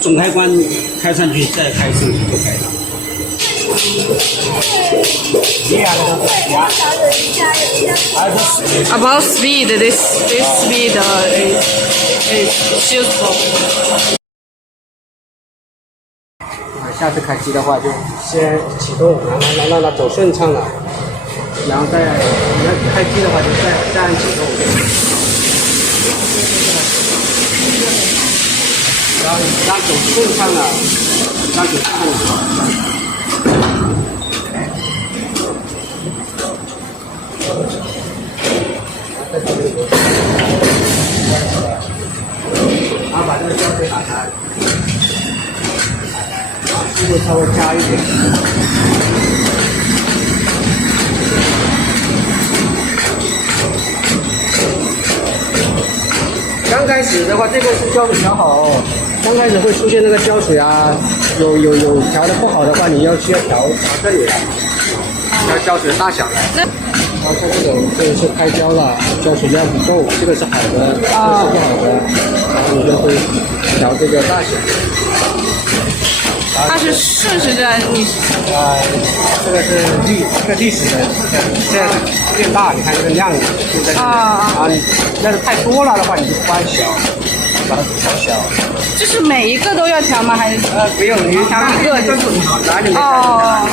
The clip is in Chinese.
总开关开上去，再开上去就可以了。About speed, this speed is useful. 下次开机的话，就先启动，然后让它走顺畅了，然后再你要开机的话，就再按启动，然后让走顺畅了，让走顺畅了。然后把这个胶水打开。速度稍微加一点。刚开始的话，这个是胶水调好哦。刚开始会出现那个胶水啊，有调的不好的话，你要需要调这里来，调胶水的大小来。然后像这个是开胶了，胶水量不够，这个是好的，这个是不好的，然后你就会调这个大小。它是顺时针逆时针？这个是历史的，现在变大，你看这个量现在你要是太多了的话，你就关小，把它调小。就是每一个都要调吗？还是不用，你调一个就哪里没调。